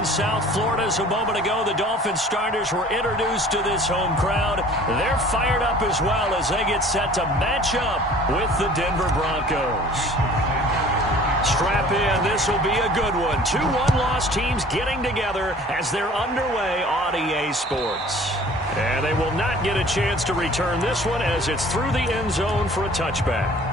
in South Florida. As a moment ago, the Dolphins starters were introduced to this home crowd. They're fired up as well as they get set to match up with the Denver Broncos. Strap in. This will be a good one. Two one-loss teams getting together as they're underway on EA Sports. And they will not get a chance to return this one as it's through the end zone for a touchback.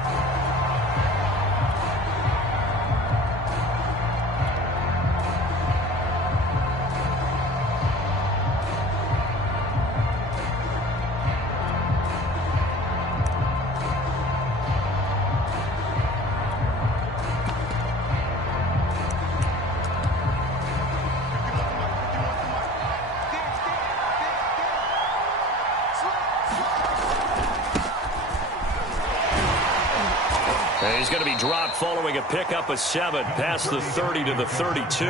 He's going to be dropped following a pickup of 7 past the 30 to the 32.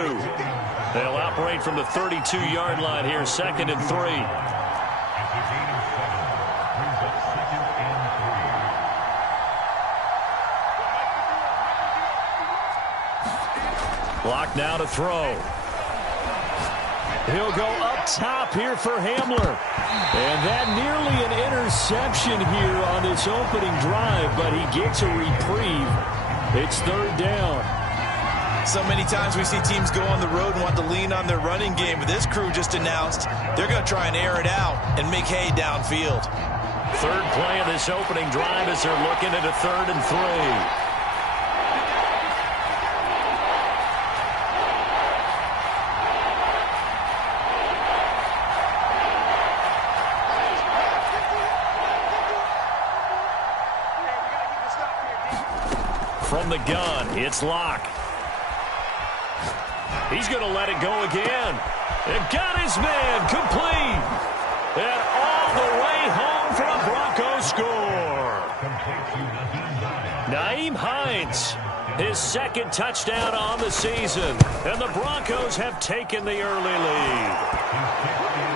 They'll operate from the 32-yard line here, 2nd and 3. Block now to throw. He'll go up top here for Hamler. And that nearly an interception here on this opening drive, but he gets a reprieve. It's 3rd down. So many times we see teams go on the road and want to lean on their running game, but this crew just announced they're going to try and air it out and make hay downfield. 3rd play of this opening drive as they're looking at a 3rd and 3. From the gun, it's Locke. He's going to let it go again. They've got his man complete. And all the way home for a Broncos score. Nyheim Hines, his 2nd touchdown on the season. And the Broncos have taken the early lead.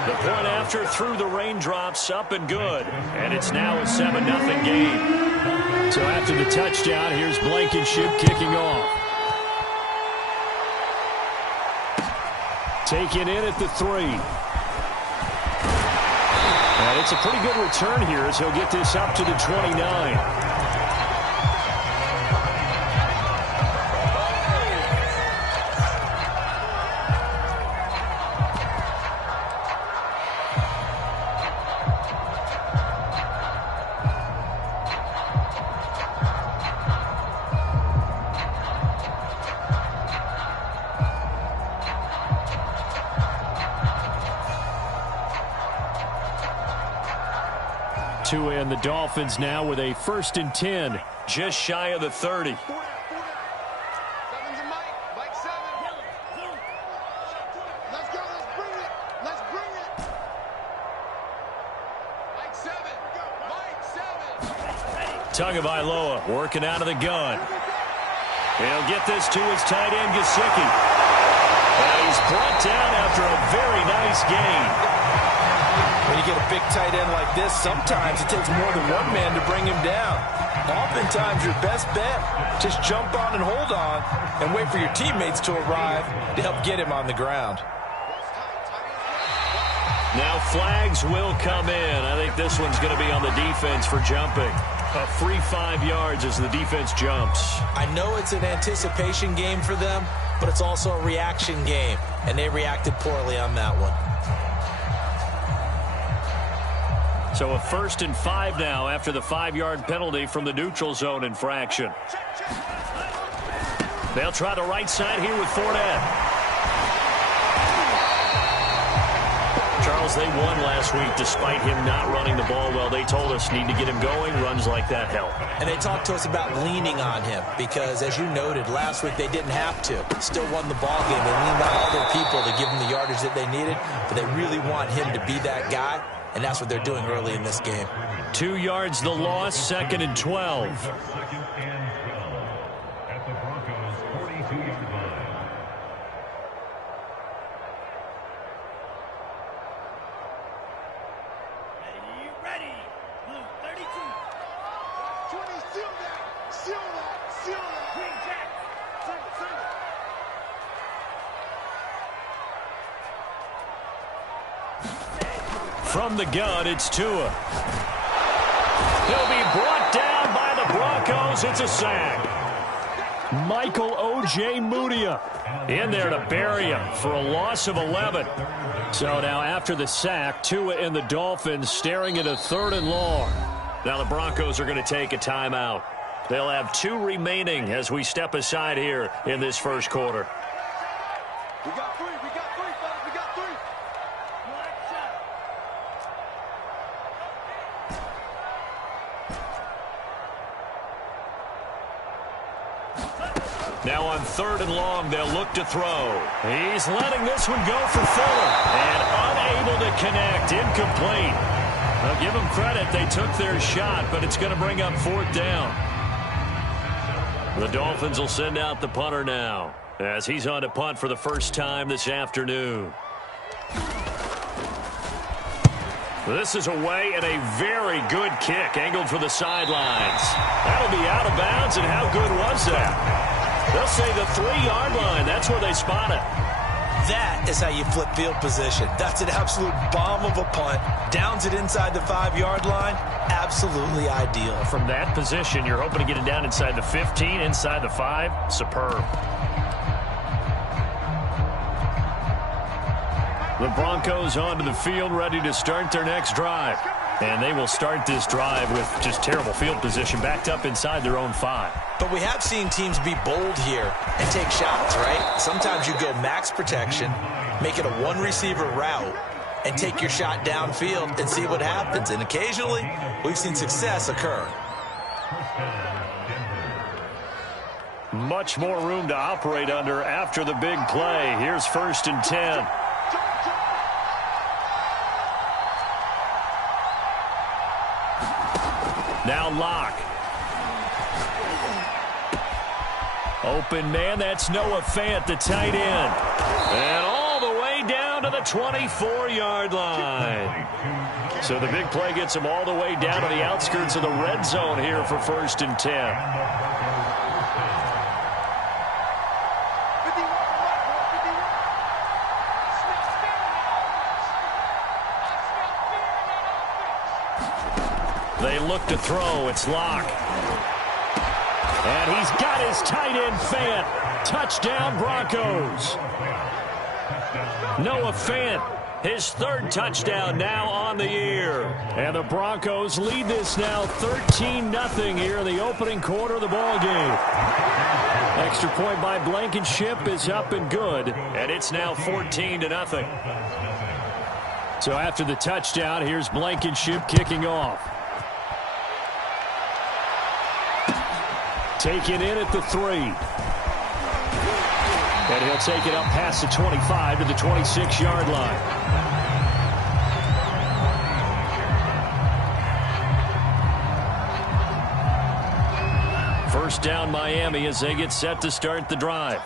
The point after through the raindrops, up and good. And it's now a 7-0 game. So after the touchdown, here's Blankenship kicking off. Taken in at the 3. And it's a pretty good return here as he'll get this up to the 29. And the Dolphins now with a 1st and 10, just shy of the 30. Tagovailoa working out of the gun. He'll get this to his tight end, Gesicki. And he's brought down after a very nice gain. When you get a big tight end like this, sometimes it takes more than one man to bring him down. Oftentimes, your best bet, just jump on and hold on and wait for your teammates to arrive to help get him on the ground. Now flags will come in. I think this one's going to be on the defense for jumping. A free 5 yards as the defense jumps. I know it's an anticipation game for them, but it's also a reaction game, and they reacted poorly on that one. So a 1st and 5 now after the 5-yard penalty from the neutral zone infraction. They'll try the right side here with Fournette. Charles, they won last week despite him not running the ball well. They told us need to get him going. Runs like that help. And they talked to us about leaning on him because, as you noted, last week they didn't have to. Still won the ball game. They leaned on all their people to give them the yardage that they needed, but they really want him to be that guy. And that's what they're doing early in this game. 2 yards the loss, 2nd and 12. Ready, blue 32. 20, seal that. Green jack, single. From the gun, it's Tua. He'll be brought down by the Broncos. It's a sack. Michael Ojemudia in there to bury him for a loss of 11. So now after the sack, Tua and the Dolphins staring at a 3rd and long. Now the Broncos are going to take a timeout. They'll have 2 remaining as we step aside here in this first quarter. We got 3, fellas, we got 3. Now on 3rd and long, they'll look to throw. He's letting this one go for Fuller. And unable to connect. Incomplete. I'll give them credit. They took their shot, but it's going to bring up 4th down. The Dolphins will send out the punter now as he's on to punt for the first time this afternoon. This is away and a very good kick angled for the sidelines. That'll be out of bounds, and how good was that? They'll say the 3-yard line. That's where they spot it. That is how you flip field position. That's an absolute bomb of a punt. Downs it inside the 5-yard line. Absolutely ideal. From that position, you're hoping to get it down inside the 15, inside the 5. Superb. The Broncos onto the field, ready to start their next drive. And they will start this drive with just terrible field position, backed up inside their own 5. But we have seen teams be bold here and take shots, right? Sometimes you go max protection, make it a 1-receiver route, and take your shot downfield and see what happens. And occasionally, we've seen success occur. Much more room to operate under after the big play. Here's 1st and 10. Now Locke. Open man, that's Noah Fant, the tight end. And all the way down to the 24-yard line. So the big play gets him all the way down to the outskirts of the red zone here for 1st and 10. They look to throw. It's Locke. And he's got his tight end, Fant. Touchdown, Broncos. Noah Fant, his 3rd touchdown now on the year. And the Broncos lead this now 13-0 here in the opening quarter of the ball game. Extra point by Blankenship is up and good. And it's now 14-0. So after the touchdown, here's Blankenship kicking off. Taken in at the 3. And he'll take it up past the 25 to the 26-yard line. First down Miami as they get set to start the drive.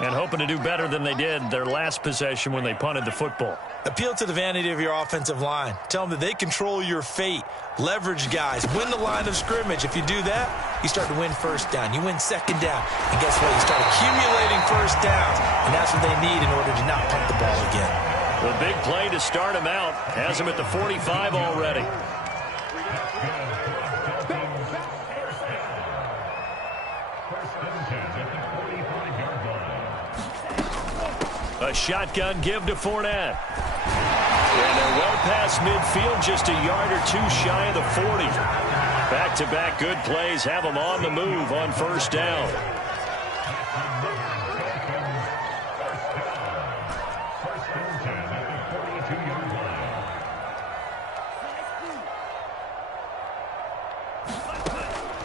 And hoping to do better than they did their last possession when they punted the football. Appeal to the vanity of your offensive line. Tell them that they control your fate. Leverage guys. Win the line of scrimmage. If you do that, you start to win 1st down. You win 2nd down. And guess what? You start accumulating 1st downs. And that's what they need in order to not punt the ball again. The big play to start him out has him at the 45 already. A shotgun give to Fournette. And they're well past midfield, just a yard or 2 shy of the 40. Back-to-back good plays have them on the move on 1st down.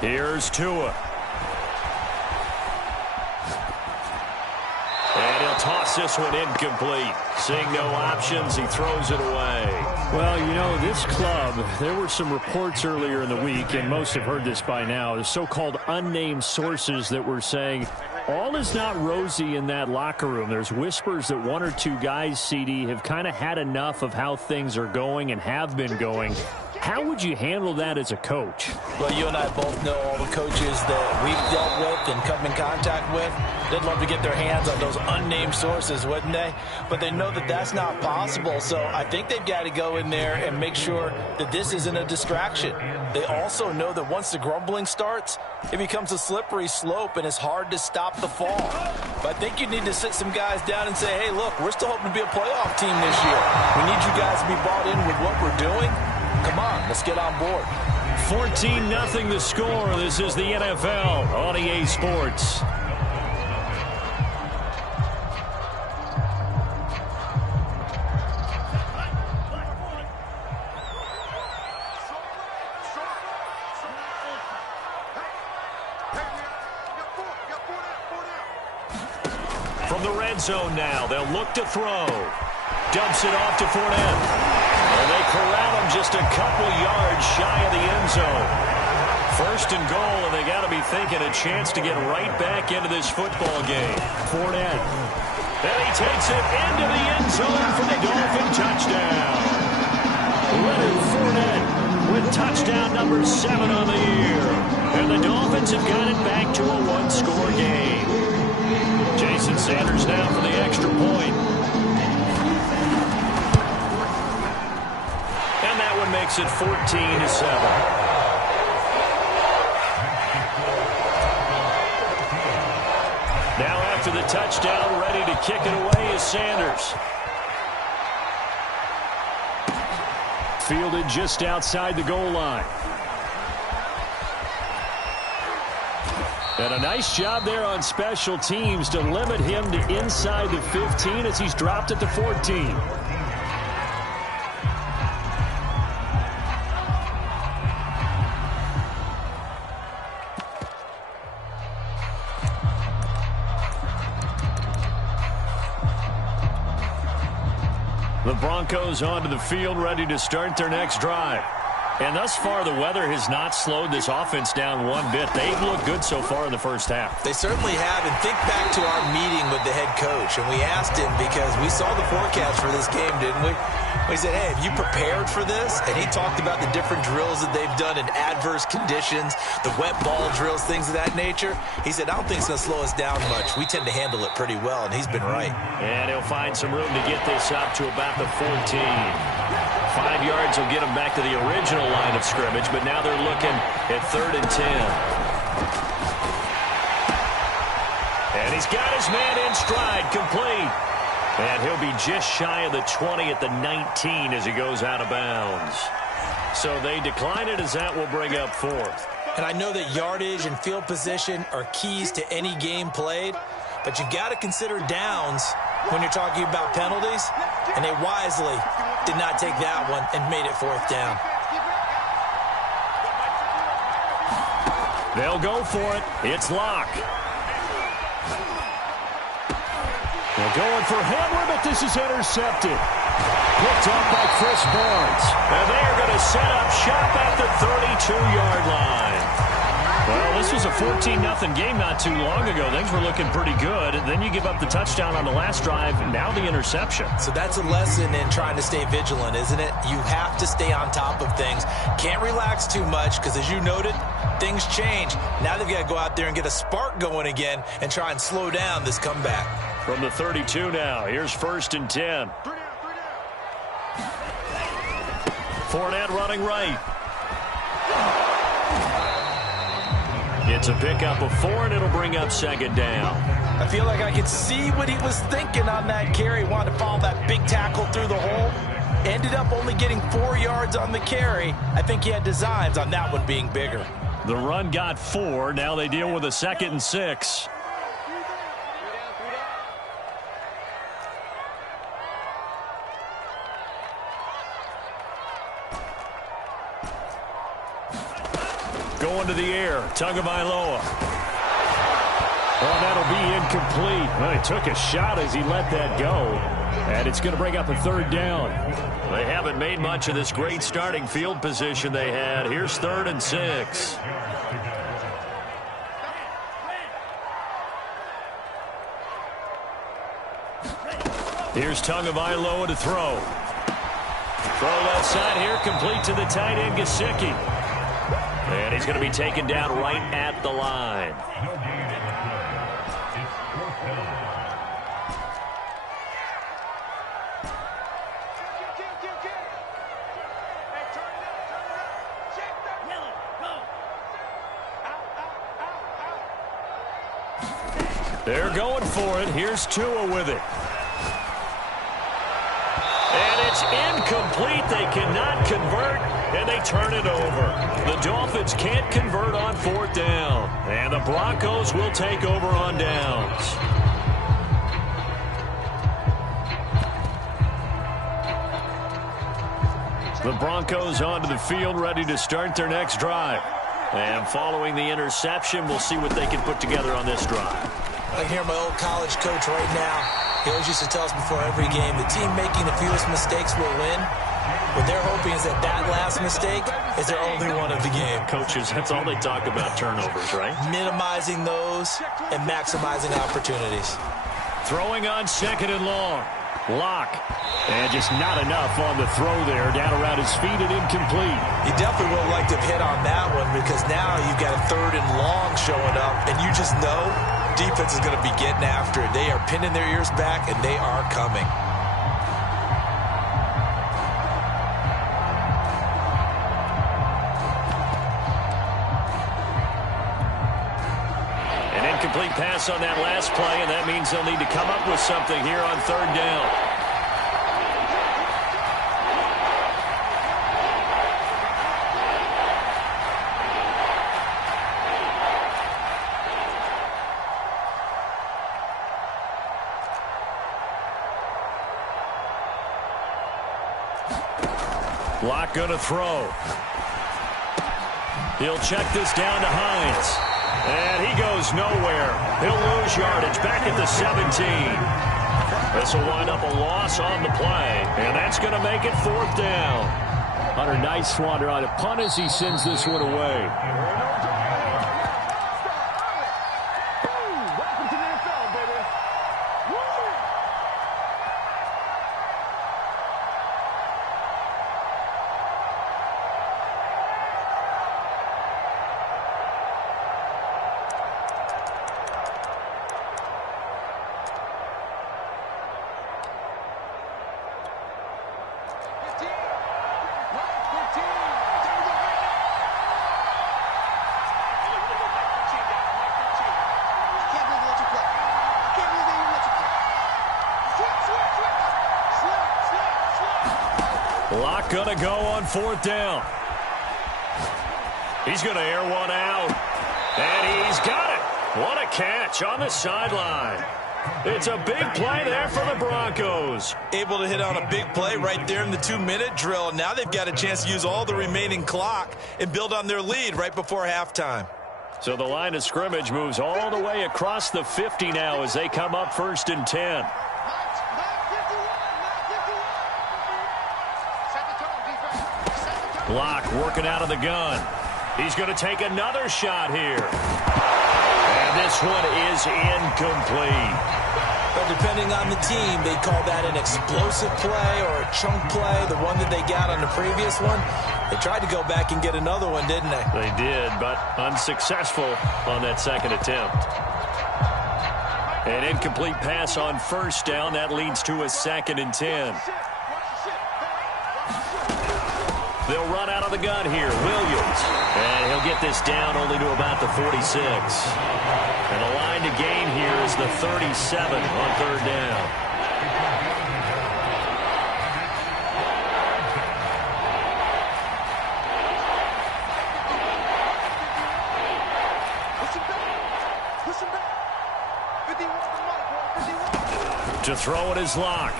Here's Tua. And he'll toss this one incomplete. Seeing no options, he throws it away. Well, you know, this club, there were some reports earlier in the week, and most have heard this by now, the so-called unnamed sources that were saying all is not rosy in that locker room. There's whispers that 1 or 2 guys, CD, have kind of had enough of how things are going and have been going. How would you handle that as a coach? Well, you and I both know all the coaches that we've dealt with often come in contact with. They'd love to get their hands on those unnamed sources, wouldn't they? But they know that that's not possible, so I think they've got to go in there and make sure that this isn't a distraction. They also know that once the grumbling starts, it becomes a slippery slope and it's hard to stop the fall. But I think you need to sit some guys down and say, hey, look, we're still hoping to be a playoff team this year. We need you guys to be bought in with what we're doing. Come on, let's get on board. 14-0 the score. This is the NFL on EA Sports. From the red zone now, they'll look to throw. Dumps it off to Fournette. And they corral him just a couple yards shy of the end zone. First and goal, and they got to be thinking a chance to get right back into this football game. Fournette. And he takes it into the end zone for the Dolphin touchdown. Leonard Fournette with touchdown number 7 on the year. And the Dolphins have got it back to a one-score game. Jason Sanders now for the extra point. And that one makes it 14-7. Now after the touchdown, ready to kick it away is Sanders. Fielded just outside the goal line. And a nice job there on special teams to limit him to inside the 15 as he's dropped it to 14. The Broncos onto the field, ready to start their next drive. And thus far, the weather has not slowed this offense down one bit. They've looked good so far in the first half. They certainly have. And think back to our meeting with the head coach. And we asked him, because we saw the forecast for this game, didn't we? We said, hey, have you prepared for this? And he talked about the different drills that they've done in adverse conditions, the wet ball drills, things of that nature. He said, I don't think it's going to slow us down much. We tend to handle it pretty well, and he's been right. And he'll find some room to get this up to about the 14. 5 yards will get them back to the original line of scrimmage, but now they're looking at 3rd and 10. And he's got his man in stride, complete. And he'll be just shy of the 20 at the 19 as he goes out of bounds. So they decline it as that will bring up 4th. And I know that yardage and field position are keys to any game played, but you've got to consider downs when you're talking about penalties, and they wisely did not take that one and made it 4th down. They'll go for it. It's Locke. They're going for Hamler, but this is intercepted. Picked up by Chris Barnes. And they are going to set up shop at the 32-yard line. Well, this was a 14-0 game not too long ago. Things were looking pretty good. Then you give up the touchdown on the last drive, and now the interception. So that's a lesson in trying to stay vigilant, isn't it? You have to stay on top of things. Can't relax too much because, as you noted, things change. Now they've got to go out there and get a spark going again and try and slow down this comeback. From the 32 now, here's 1st and 10. Fournette running right. It's a pickup of 4, and it'll bring up 2nd down. I feel like I could see what he was thinking on that carry. Wanted to follow that big tackle through the hole. Ended up only getting 4 yards on the carry. I think he had designs on that one being bigger. The run got 4. Now they deal with a 2nd and 6. Going to the air, Tagovailoa. Oh, that'll be incomplete. Well, he took a shot as he let that go. And it's going to bring up a 3rd down. They haven't made much of this great starting field position they had. Here's 3rd and 6. Here's Tagovailoa to throw. Throw left side here, complete to the tight end, Gesicki. And he's going to be taken down right at the line. They're going for it. Here's Tua with it. And it's incomplete. They cannot convert, and they turn it over. The Dolphins can't convert on 4th down, and the Broncos will take over on downs. The Broncos onto the field, ready to start their next drive. And following the interception, we'll see what they can put together on this drive. I can hear my old college coach right now. He always used to tell us before every game, the team making the fewest mistakes will win. What they're hoping is that that last mistake is their only one of the game. Coaches, that's all they talk about, turnovers, right? Minimizing those and maximizing opportunities. Throwing on 2nd and long. Lock. And just not enough on the throw there. Down around his feet and incomplete. You definitely would have liked to have hit on that one because now you've got a 3rd and long showing up, and you just know defense is going to be getting after it. They are pinning their ears back, and they are coming. An incomplete pass on that last play, and that means they'll need to come up with something here on 3rd down. Lock going to throw. He'll check this down to Hines. And he goes nowhere. He'll lose yardage back at the 17. This will wind up a loss on the play. And that's going to make it 4th down. Hunter, nice wander on a punt as he sends this one away. Lock gonna go on 4th down. He's gonna air one out. And he's got it. What a catch on the sideline. It's a big play there for the Broncos. Able to hit on a big play right there in the 2-minute drill. Now they've got a chance to use all the remaining clock and build on their lead right before halftime. So the line of scrimmage moves all the way across the 50 now as they come up 1st and 10. Lock working out of the gun. He's going to take another shot here. And this one is incomplete. But depending on the team, they call that an explosive play or a chunk play. The one that they got on the previous one, they tried to go back and get another one, didn't they? They did, but unsuccessful on that 2nd attempt. An incomplete pass on 1st down. That leads to a 2nd and 10. They'll run out of the gun here. Williams. And he'll get this down only to about the 46. And the line to gain here is the 37 on 3rd down. To throw it is Lock.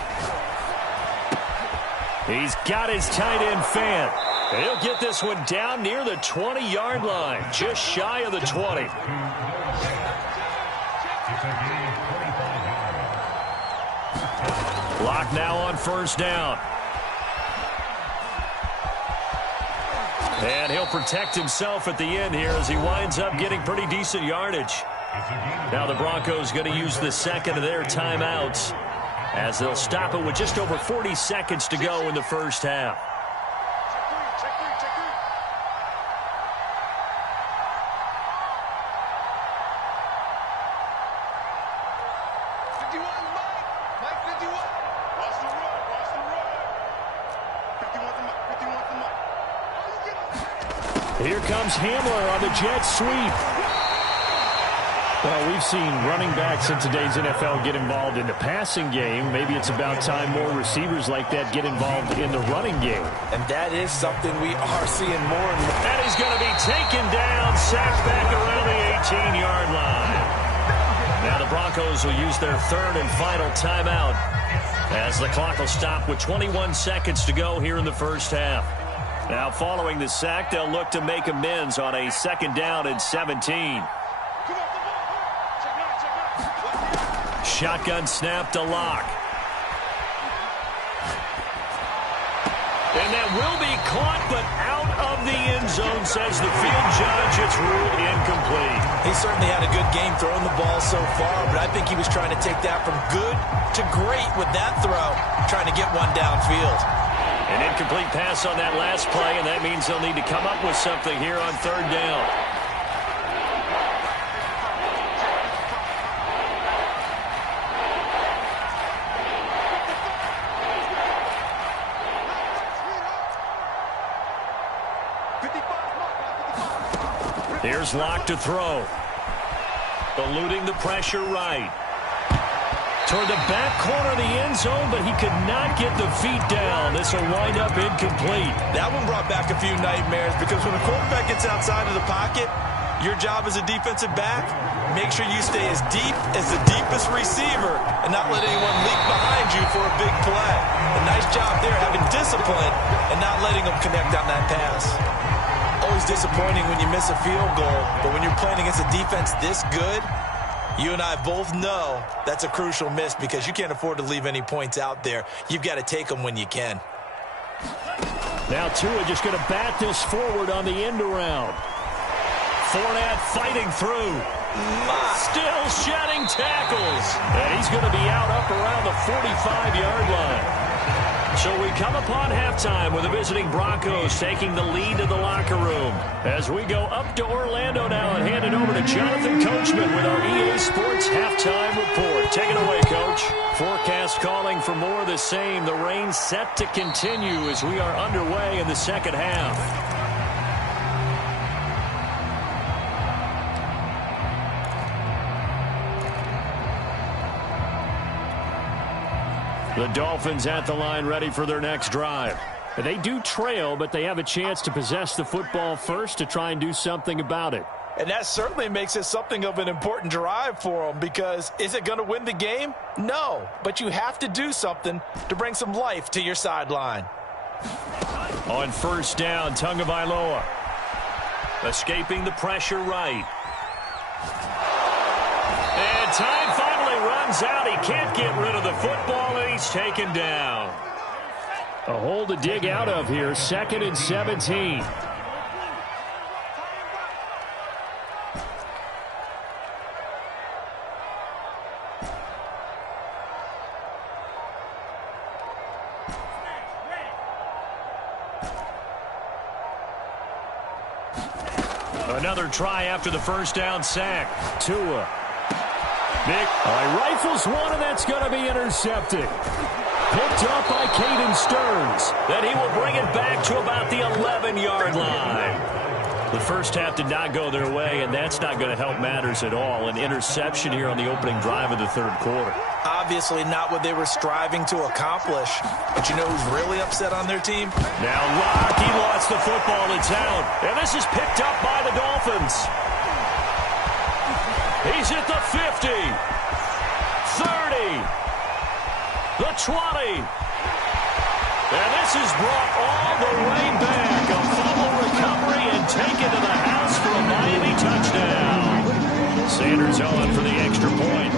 He's got his tight end fan. And he'll get this one down near the 20-yard line, just shy of the 20. Lock now on 1st down. And he'll protect himself at the end here as he winds up getting pretty decent yardage. Now the Broncos going to use the 2nd of their timeouts as they'll stop it with just over 40 seconds to go in the 1st half. Here comes Hamler on the jet sweep. Well, we've seen running backs in today's NFL get involved in the passing game. Maybe it's about time more receivers like that get involved in the running game. And that is something we are seeing more and more. And he's going to be taken down, sacked back around the 18-yard line. Now the Broncos will use their third and final timeout as the clock will stop with 21 seconds to go here in the first half. Now following the sack, they'll look to make amends on a second down and 17. Shotgun snap to Lock. And that will be caught, but out of the end zone, says the field judge. It's ruled incomplete. He certainly had a good game throwing the ball so far, but I think he was trying to take that from good to great with that throw, trying to get one downfield. An incomplete pass on that last play, and that means they'll need to come up with something here on third down. Here's Lock to throw. Eluding the pressure right. Toward the back corner of the end zone, but he could not get the feet down. This will wind up incomplete. That one brought back a few nightmares because when a quarterback gets outside of the pocket, your job as a defensive back, make sure you stay as deep as the deepest receiver and not let anyone leak behind you for a big play. A nice job there having discipline and not letting them connect on that pass. Always disappointing when you miss a field goal, but when you're playing against a defense this good, you and I both know that's a crucial miss because you can't afford to leave any points out there. You've got to take them when you can. Now Tua just going to bat this forward on the end around. Fournette fighting through. Still shedding tackles. And he's going to be out up around the 45-yard line. So we come upon halftime with the visiting Broncos taking the lead in the locker room. As we go up to Orlando now and hand it over to Jonathan Coachman with our EA Sports Halftime Report. Take it away, Coach. Forecast calling for more of the same. The rain set to continue as we are underway in the second half. The Dolphins at the line ready for their next drive. They do trail, but they have a chance to possess the football first to try and do something about it. And that certainly makes it something of an important drive for them because is it going to win the game? No, but you have to do something to bring some life to your sideline. On first down, Tagovailoa escaping the pressure right. And time finally runs out. He can't get rid of the football, and he's taken down. A hole to dig out of here, second and 17. Another try after the first down sack. Tua. Rifles one, and that's going to be intercepted. Picked up by Caden Stearns. Then he will bring it back to about the 11-yard line. The first half did not go their way, and that's not going to help matters at all. An interception here on the opening drive of the third quarter. Obviously not what they were striving to accomplish. But you know who's really upset on their team? Now Lock, he lost the football. It's out. And this is picked up by the Dolphins. He's at the 50, 30, the 20. And this is brought all the way back. A fumble recovery and taken to the house for a Miami touchdown. Sanders on for the extra point.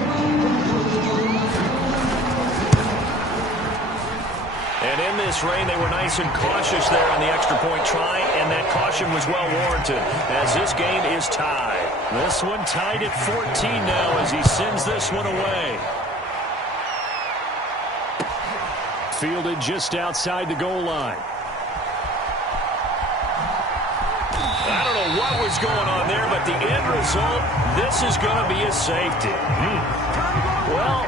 And in this rain, they were nice and cautious there on the extra point try, and that caution was well warranted as this game is tied. This one tied at 14 now as he sends this one away. Fielded just outside the goal line. I don't know what was going on there, but the end result, this is going to be a safety. Well,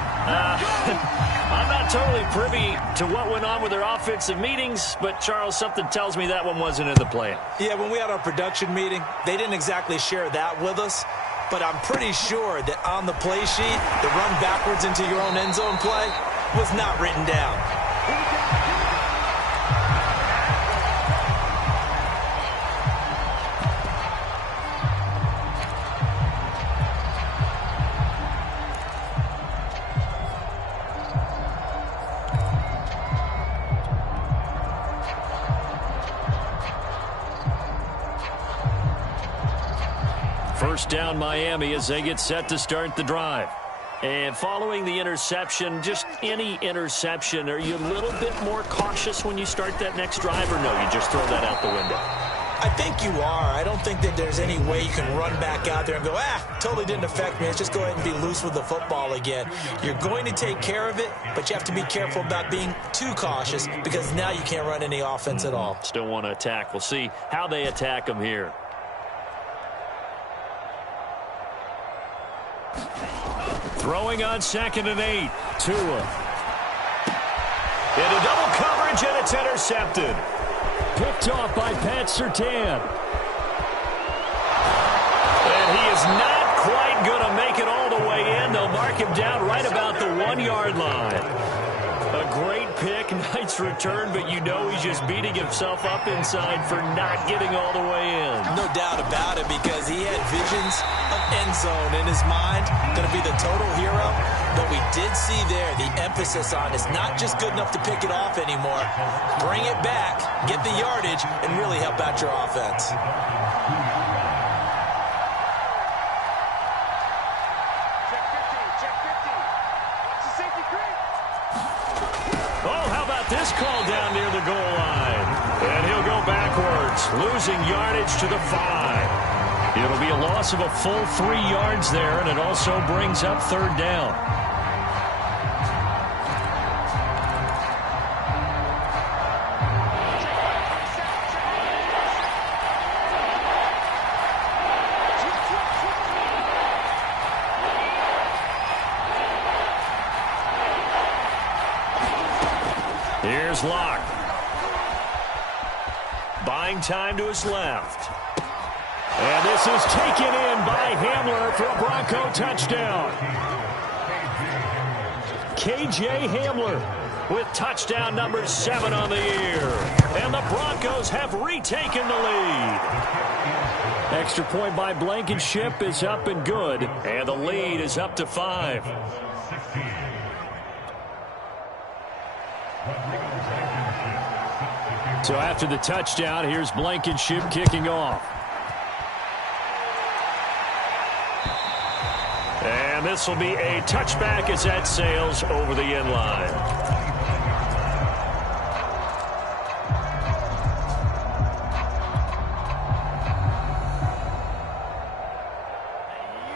I'm not totally privy to what went on with their offensive meetings, but, Charles, something tells me that one wasn't in the plan. Yeah, when we had our production meeting, they didn't exactly share that with us. but I'm pretty sure that on the play sheet, the run backwards into your own end zone play was not written down. First down Miami as they get set to start the drive. And following the interception, just any interception, are you a little bit more cautious when you start that next drive, or no, you just throw that out the window? I think you are. I don't think that there's any way you can run back out there and go, totally didn't affect me. Let's just go ahead and be loose with the football again. You're going to take care of it, but you have to be careful about being too cautious because now you can't run any offense at all. Still want to attack. We'll see how they attack them here. Throwing on 2nd and 8. Tua. Into double coverage, and it's intercepted. Picked off by Pat Surtain. And he is not quite going to make it all the way in. They'll mark him down right about the 1-yard line. A great pick, nice return, but you know he's just beating himself up inside for not getting all the way in. No doubt about it, because he had visions of end zone in his mind, going to be the total hero. But we did see there the emphasis on it's not just good enough to pick it off anymore. Bring it back, get the yardage, and really help out your offense. This call down near the goal line. And he'll go backwards, losing yardage to the 5. It'll be a loss of a full 3 yards there, and it also brings up 3rd down. Here's Locke. Buying time to his left. And this is taken in by Hamler for a Bronco touchdown. K.J. Hamler with touchdown number 7 on the year. And the Broncos have retaken the lead. Extra point by Blankenship is up and good. And the lead is up to 5. So after the touchdown, here's Blankenship kicking off. And this will be a touchback as that sails over the end line.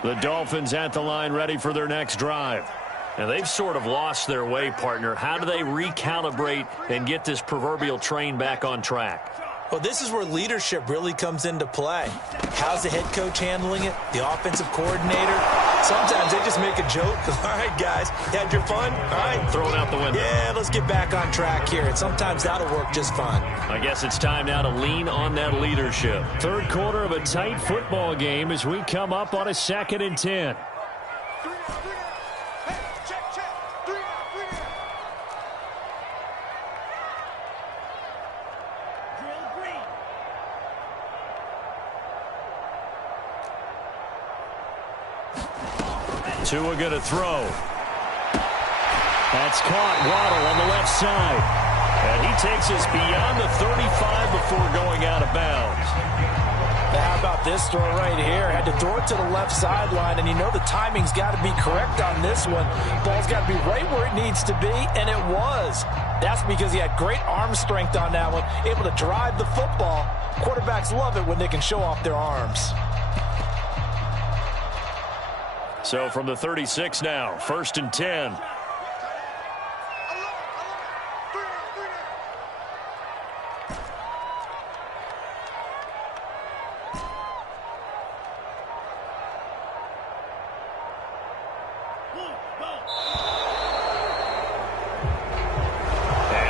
The Dolphins at the line ready for their next drive. And they've sort of lost their way, partner. How do they recalibrate and get this proverbial train back on track? Well, this is where leadership really comes into play. How's the head coach handling it? The offensive coordinator? Sometimes they just make a joke. All right, guys, you had your fun? All right. Throw it out the window. Yeah, let's get back on track here. And sometimes that'll work just fine. I guess it's time now to lean on that leadership. 3rd quarter of a tight football game as we come up on a 2nd and 10. Tua going to throw. That's caught. Waddle on the left side. And he takes us beyond the 35 before going out of bounds. Now, how about this throw right here? Had to throw it to the left sideline, and you know the timing's got to be correct on this one. Ball's got to be right where it needs to be, and it was. That's because he had great arm strength on that one, able to drive the football. Quarterbacks love it when they can show off their arms. So from the 36 now, 1st and 10. And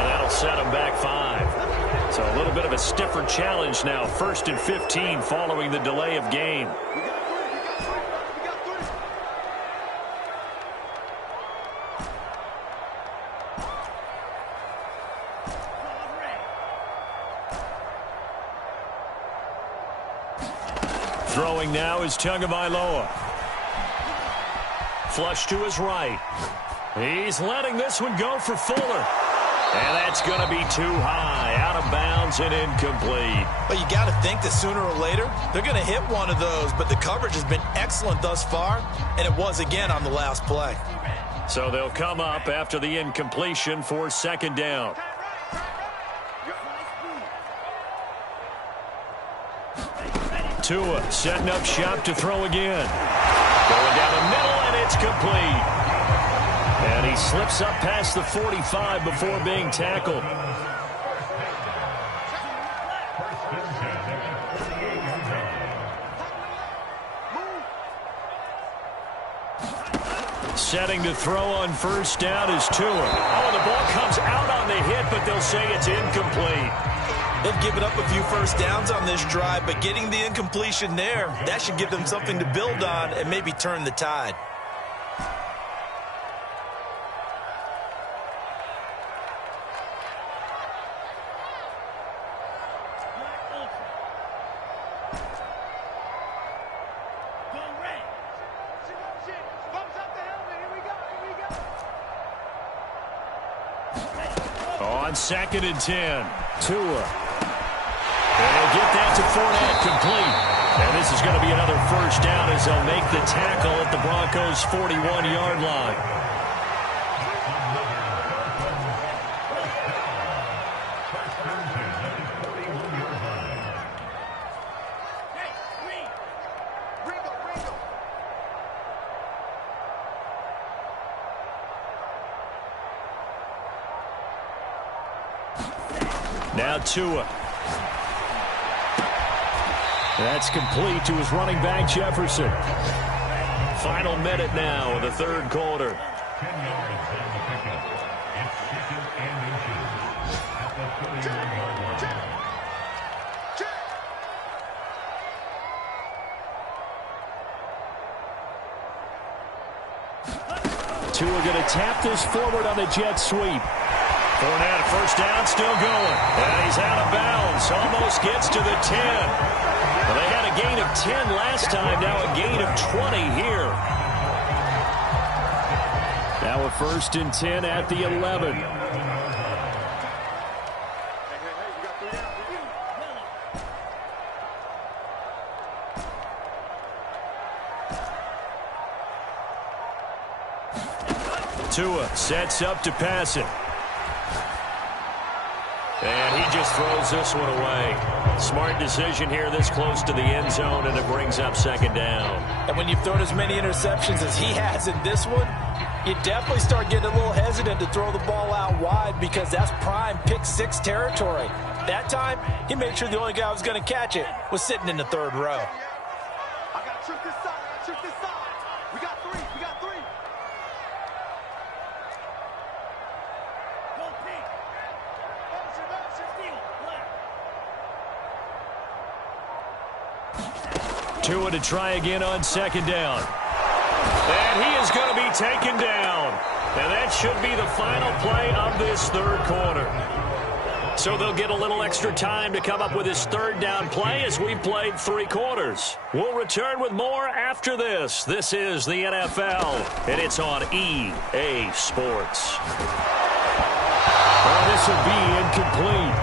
that'll set him back 5. So a little bit of a stiffer challenge now, 1st and 15 following the delay of game. Throwing now is Tagovailoa. Flush to his right. He's letting this one go for Fuller. And that's going to be too high, out of bounds and incomplete. But you got to think that sooner or later, they're going to hit one of those. But the coverage has been excellent thus far, and it was again on the last play. So they'll come up after the incompletion for second down. Tua setting up shop to throw again. Going down the middle, and it's complete. And he slips up past the 45 before being tackled. Setting to throw on first down is Tua. Oh, and the ball comes out on the hit, but they'll say it's incomplete. They've given up a few first downs on this drive, but getting the incompletion there, that should give them something to build on and maybe turn the tide. On 2nd and 10, Tua. They'll get that to Fournette, complete. And this is going to be another first down as they'll make the tackle at the Broncos' 41-yard line. Now Tua. That's complete to his running back, Jefferson. Final minute now of the third quarter. Tua going to tap this forward on the jet sweep. Fournette, first down, still going. And he's out of bounds. Almost gets to the 10. Well, they had a gain of 10 last time. Now a gain of 20 here. Now a 1st and 10 at the 11. Tua sets up to pass it. And he just throws this one away. Smart decision here this close to the end zone, and it brings up second down. And when you've thrown as many interceptions as he has in this one, you definitely start getting a little hesitant to throw the ball out wide because that's prime pick six territory. That time, he made sure the only guy who was going to catch it was sitting in the third row. I got to trick this side. I got to trick this side. We got three. We got three. Tua to try again on second down. And he is going to be taken down. And that should be the final play of this third quarter. So they'll get a little extra time to come up with his third down play as we played 3 quarters. We'll return with more after this. This is the NFL, and it's on EA Sports. Well, this will be incomplete.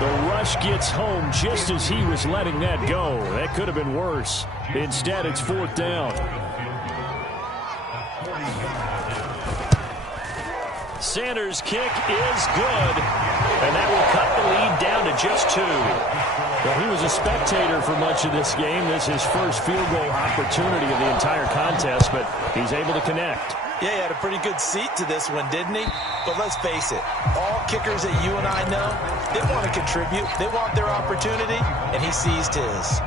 The rush gets home just as he was letting that go. That could have been worse. Instead, it's 4th down. Sanders' kick is good, and that will cut the lead down to just 2. Well, he was a spectator for much of this game. This is his first field goal opportunity of the entire contest, but he's able to connect. Yeah, he had a pretty good seat to this one, didn't he? But let's face it, all kickers that you and I know, they want to contribute. They want their opportunity, and he seized his.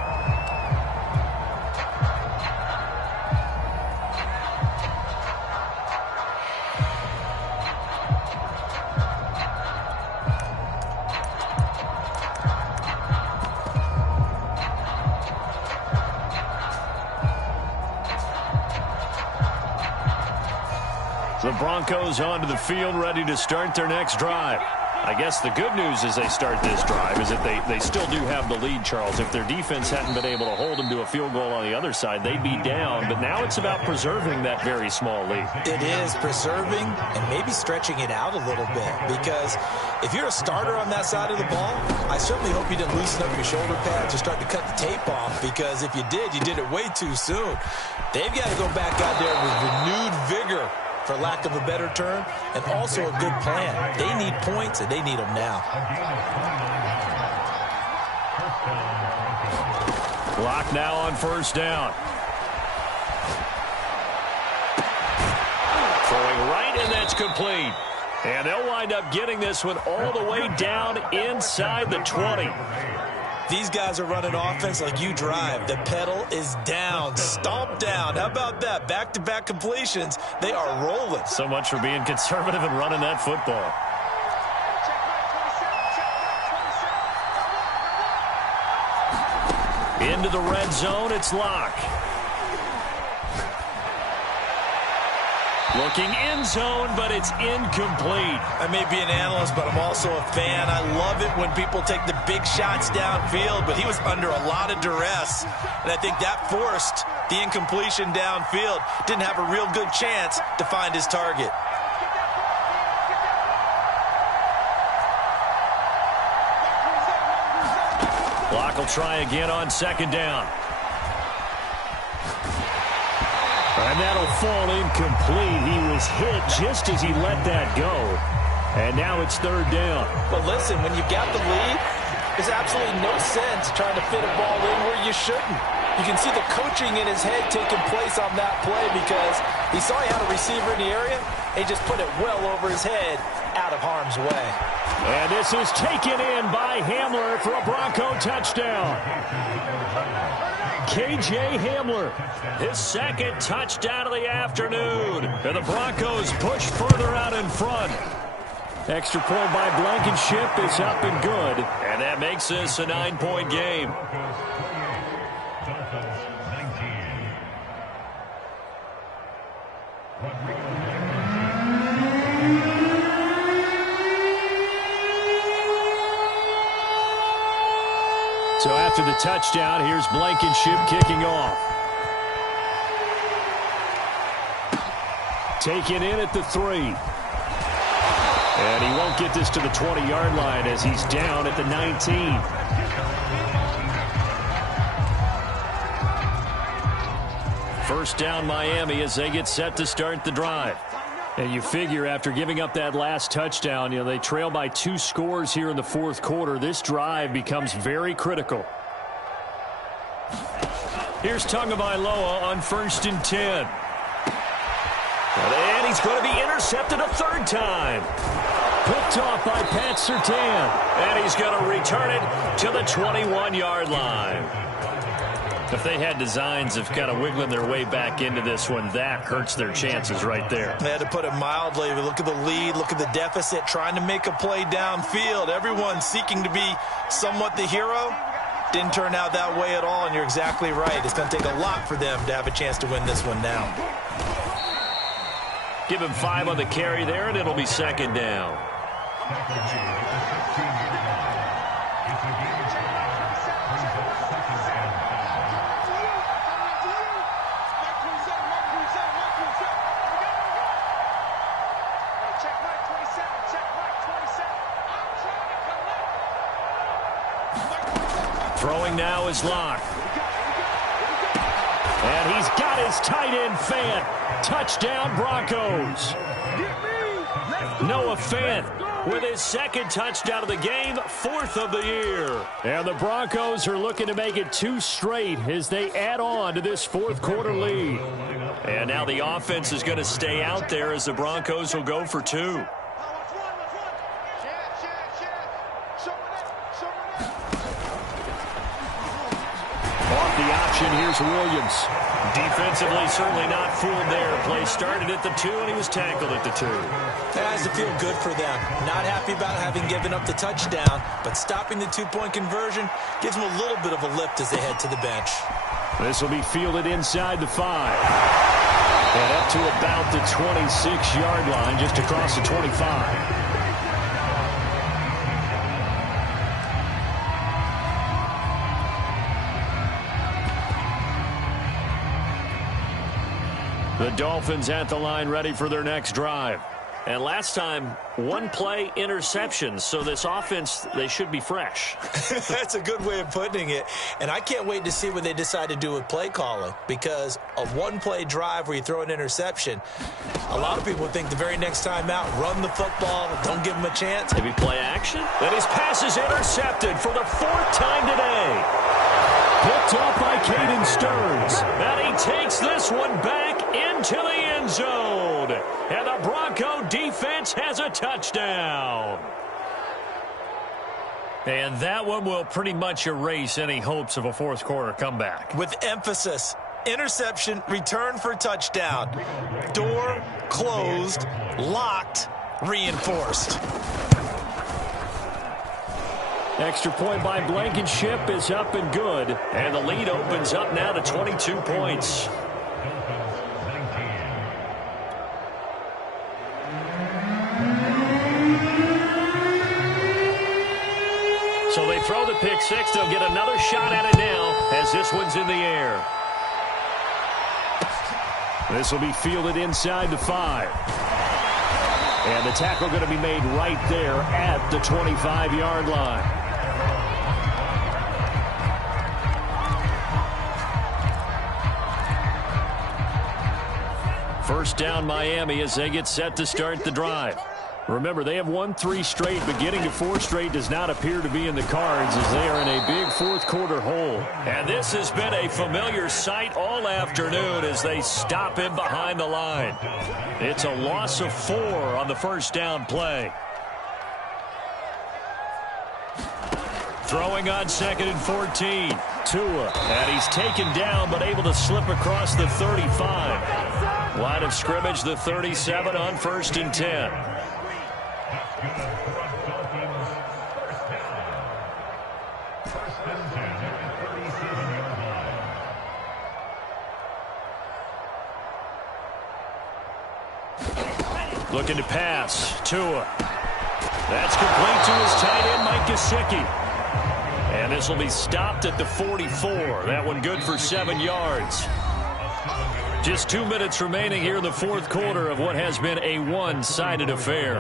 The Broncos onto the field, ready to start their next drive. I guess the good news as they start this drive is that they still do have the lead, Charles. If their defense hadn't been able to hold them to a field goal on the other side, they'd be down. But now it's about preserving that very small lead. It is preserving and maybe stretching it out a little bit, because if you're a starter on that side of the ball, I certainly hope you didn't loosen up your shoulder pads or start to cut the tape off, because if you did it way too soon. They've got to go back out there with renewed vigor, for lack of a better term, and also a good plan. They need points, and they need them now. Clock now on first down. Throwing right, and that's complete. And they'll wind up getting this one all the way down inside the 20. These guys are running offense like you drive. The pedal is down, stomp down. How about that? Back-to-back completions. They are rolling. So much for being conservative and running that football. Into the red zone, it's Locke. Looking end zone, but it's incomplete. I may be an analyst, but I'm also a fan. I love it when people take the big shots downfield, but he was under a lot of duress, and I think that forced the incompletion downfield. Didn't have a real good chance to find his target. Locke will try again on second down. And that'll fall incomplete. He was hit just as he let that go. And now it's third down. But listen, when you've got the lead, there's absolutely no sense trying to fit a ball in where you shouldn't. You can see the coaching in his head taking place on that play, because he saw he had a receiver in the area. He just put it well over his head, out of harm's way. And this is taken in by Hamler for a Bronco touchdown. K.J. Hamler, his second touchdown of the afternoon. And the Broncos push further out in front. Extra point by Blankenship is up and good. And that makes this a 9-point game. So after the touchdown, here's Blankenship kicking off. Taken in at the 3. And he won't get this to the 20-yard line as he's down at the 19. First down Miami as they get set to start the drive. And you figure after giving up that last touchdown, they trail by 2 scores here in the fourth quarter. This drive becomes very critical. Here's Tagovailoa on 1st and 10. And he's going to be intercepted a third time. Picked off by Pat Surtain. And he's going to return it to the 21-yard line. If they had designs of kind of wiggling their way back into this one, that hurts their chances right there. They had to put it mildly. Look at the lead, look at the deficit, trying to make a play downfield. Everyone seeking to be somewhat the hero. Didn't turn out that way at all, and you're exactly right. It's going to take a lot for them to have a chance to win this one now. Give him 5 on the carry there, and it'll be second down. Throwing now is Locke. And he's got his tight end Fant. Touchdown Broncos. Noah Fant with his second touchdown of the game, 4th of the year. And the Broncos are looking to make it 2 straight as they add on to this fourth quarter lead. And now the offense is going to stay out there as the Broncos will go for 2. Here's Williams. Defensively, certainly not fooled there. Play started at the 2, and he was tackled at the 2. That has to feel good for them. Not happy about having given up the touchdown, but stopping the 2-point conversion gives them a little bit of a lift as they head to the bench. This will be fielded inside the 5. And up to about the 26-yard line, just across the 25. The Dolphins at the line ready for their next drive. And last time, one play interception. So this offense, they should be fresh. That's a good way of putting it. And I can't wait to see what they decide to do with play calling, because a one-play drive where you throw an interception, a lot of people think the very next time out, run the football, don't give them a chance. Maybe play action. And his pass is intercepted for the 4th time today. Picked off by Caden Stearns. And he takes this one back into the end zone. And the Bronco defense has a touchdown. And that one will pretty much erase any hopes of a fourth quarter comeback. With emphasis, interception, return for touchdown. Door closed, locked, reinforced. Extra point by Blankenship is up and good. And the lead opens up now to 22 points. So they throw the pick six. They'll get another shot at it now as this one's in the air. This will be fielded inside the 5. And the tackle going to be made right there at the 25-yard line. First down Miami as they get set to start the drive. Remember, they have won 3 straight, but getting to 4 straight does not appear to be in the cards as they are in a big fourth quarter hole. And this has been a familiar sight all afternoon as they stop him behind the line. It's a loss of 4 on the first down play. Throwing on 2nd and 14. Tua. And he's taken down but able to slip across the 35. Line of scrimmage, the 37 on 1st and 10. Looking to pass. Tua. That's complete to his tight end, Mike Gesicki. And this will be stopped at the 44. That one good for 7 yards. Just 2 minutes remaining here in the fourth quarter of what has been a one-sided affair.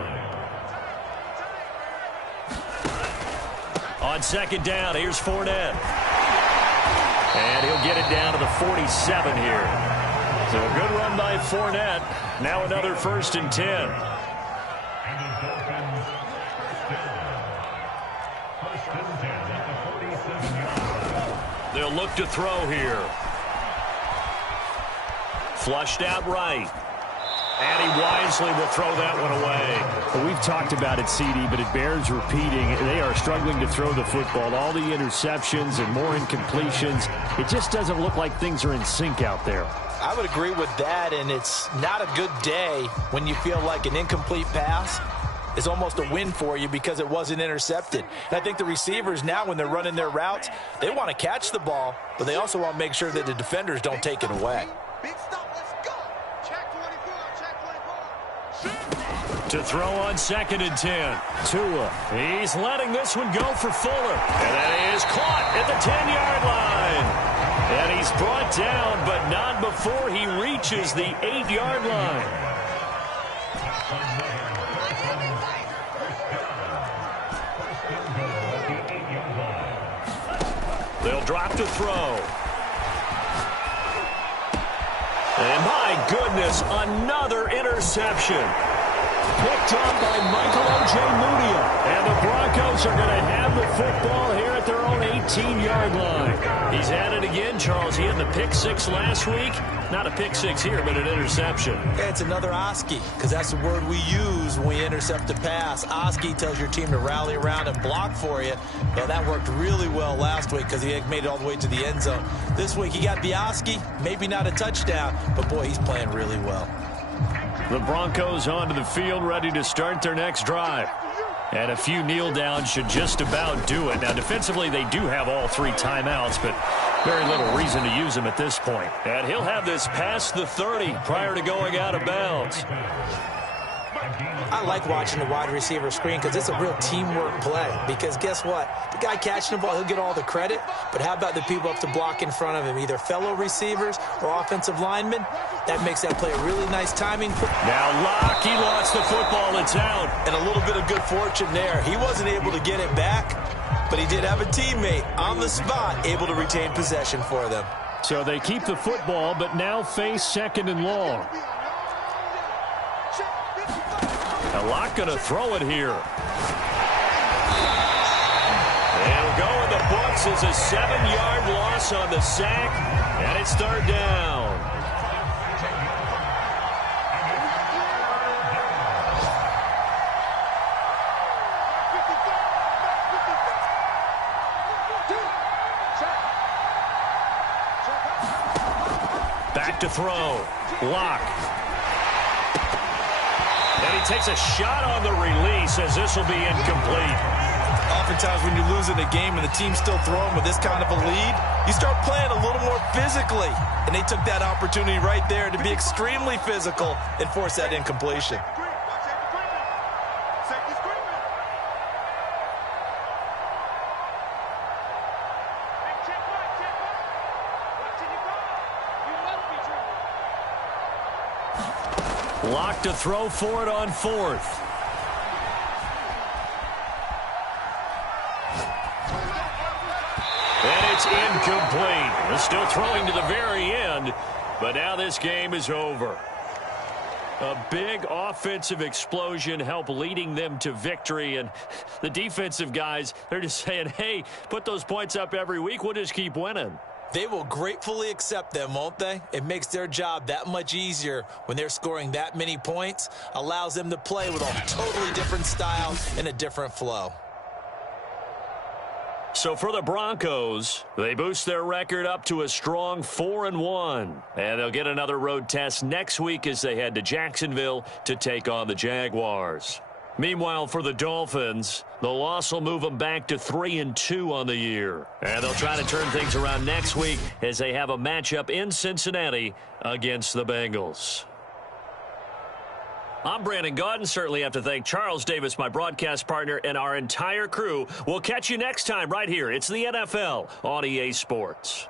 On 2nd down, here's Fournette. And he'll get it down to the 47 here. So a good run by Fournette. Now another 1st and 10. They'll look to throw here. Flushed out right. And he wisely will throw that one away. Well, we've talked about it, CD, but it bears repeating. They are struggling to throw the football. All the interceptions and more incompletions. It just doesn't look like things are in sync out there. I would agree with that, and it's not a good day when you feel like an incomplete pass is almost a win for you because it wasn't intercepted. And I think the receivers now, when they're running their routes, they want to catch the ball, but they also want to make sure that the defenders don't take it away. Big stop, let's go. Check 24, check 24. To throw on 2nd and 10. Tua. He's letting this one go for Fuller. And that is caught at the 10-yard line. And he's brought down, but not before he reaches the 8-yard line. They'll drop to throw. And my goodness, another interception. Picked up by Michael Ojemudia. And the Broncos are going to have the football here at their own 18-yard line. He's at it again, Charles. He had the pick six last week. Not a pick six here, but an interception. Yeah, it's another Oski, because that's the word we use when we intercept a pass. Oski tells your team to rally around and block for you. Well, that worked really well last week because he made it all the way to the end zone. This week he got the Oski, maybe not a touchdown, but boy, he's playing really well. The Broncos onto the field, ready to start their next drive. And a few kneel downs should just about do it. Now, defensively, they do have all 3 timeouts, but very little reason to use them at this point. And he'll have this past the 30 prior to going out of bounds. I like watching the wide receiver screen because it's a real teamwork play. Because guess what? The guy catching the ball, he'll get all the credit. But how about the people up to block in front of him, either fellow receivers or offensive linemen? That makes that play a really nice timing. Now Locke, he lost the football. It's out. And a little bit of good fortune there. He wasn't able to get it back, but he did have a teammate on the spot able to retain possession for them. So they keep the football, but now face 2nd and long. Now Locke going to throw it here. It'll go in the books as a 7-yard loss on the sack, and it's 3rd down. Back to throw. Locke. And he takes a shot on the release as this will be incomplete. Oftentimes when you lose in a game and the team's still throwing with this kind of a lead, you start playing a little more physically. And they took that opportunity right there to be extremely physical and force that incompletion. Locke to throw for it on 4th. And it's incomplete. They're still throwing to the very end, but now this game is over. A big offensive explosion helped leading them to victory, and the defensive guys, they're just saying, hey, put those points up every week, we'll just keep winning. They will gratefully accept them, won't they? It makes their job that much easier when they're scoring that many points, allows them to play with a totally different style and a different flow. So for the Broncos, they boost their record up to a strong 4-1. And they'll get another road test next week as they head to Jacksonville to take on the Jaguars. Meanwhile, for the Dolphins, the loss will move them back to 3-2 on the year. And they'll try to turn things around next week as they have a matchup in Cincinnati against the Bengals. I'm Brandon Gaudin. Certainly have to thank Charles Davis, my broadcast partner, and our entire crew. We'll catch you next time right here. It's the NFL on EA Sports.